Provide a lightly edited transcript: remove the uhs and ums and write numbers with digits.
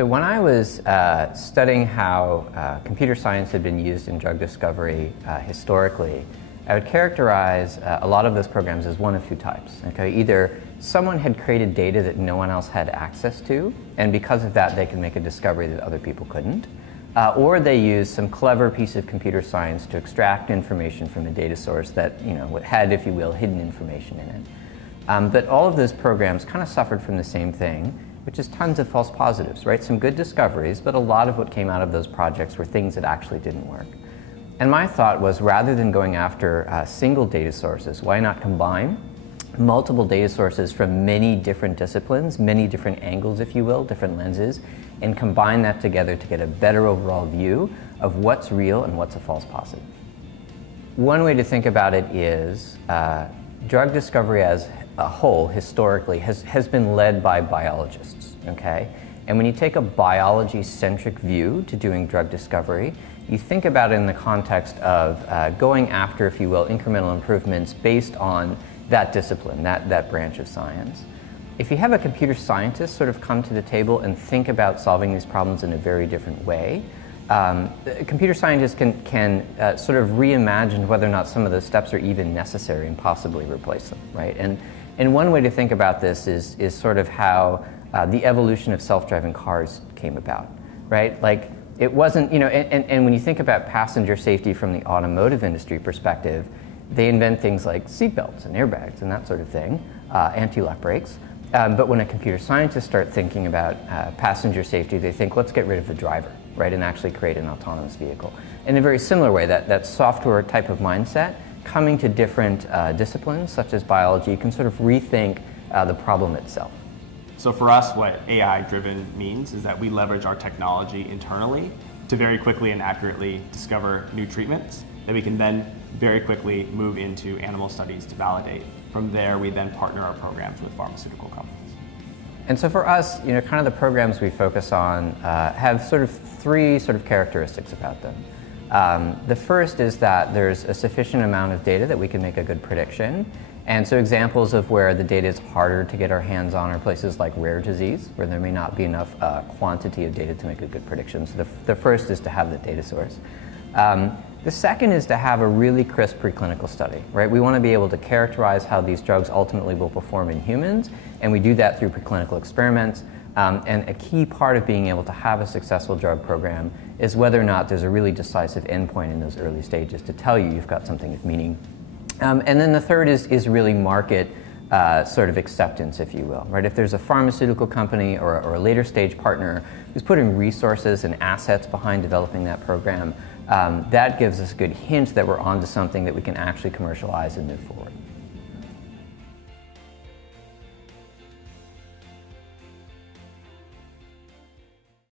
So when I was studying how computer science had been used in drug discovery historically, I would characterize a lot of those programs as one of two types. Okay? Either someone had created data that no one else had access to, and because of that they could make a discovery that other people couldn't, or they used some clever piece of computer science to extract information from a data source that had, if you will, hidden information in it. But all of those programs kind of suffered from the same thing, which is tons of false positives, right? Some good discoveries, but a lot of what came out of those projects were things that actually didn't work. And my thought was, rather than going after single data sources, why not combine multiple data sources from many different disciplines, many different angles, if you will, different lenses, and combine that together to get a better overall view of what's real and what's a false positive. One way to think about it is drug discovery as a whole, historically, has been led by biologists, okay? And when you take a biology-centric view to doing drug discovery, you think about it in the context of going after, if you will, incremental improvements based on that discipline, that branch of science. If you have a computer scientist sort of come to the table and think about solving these problems in a very different way, computer scientists can sort of reimagine whether or not some of those steps are even necessary and possibly replace them, right? And one way to think about this is sort of how the evolution of self-driving cars came about, right? Like, it wasn't, and when you think about passenger safety from the automotive industry perspective, they invent things like seatbelts and airbags and that sort of thing, anti-lock brakes. But when a computer scientist starts thinking about passenger safety, they think, let's get rid of the driver, right, and actually create an autonomous vehicle. In a very similar way, that software type of mindset, coming to different disciplines, such as biology, you can sort of rethink the problem itself. So for us, what AI-driven means is that we leverage our technology internally to very quickly and accurately discover new treatments that we can then very quickly move into animal studies to validate. From there, we then partner our programs with pharmaceutical companies. And so for us, kind of the programs we focus on have sort of three sort of characteristics about them. The first is that there's a sufficient amount of data that we can make a good prediction. And so examples of where the data is harder to get our hands on are places like rare disease, where there may not be enough quantity of data to make a good prediction. So the first is to have the data source. The second is to have a really crisp preclinical study, right? We want to be able to characterize how these drugs ultimately will perform in humans, and we do that through preclinical experiments. And a key part of being able to have a successful drug program is whether or not there's a really decisive endpoint in those early stages to tell you you've got something of meaning. And then the third is really market sort of acceptance, if you will, right? If there's a pharmaceutical company or a later stage partner who's putting resources and assets behind developing that program, that gives us a good hint that we're onto something that we can actually commercialize and move forward.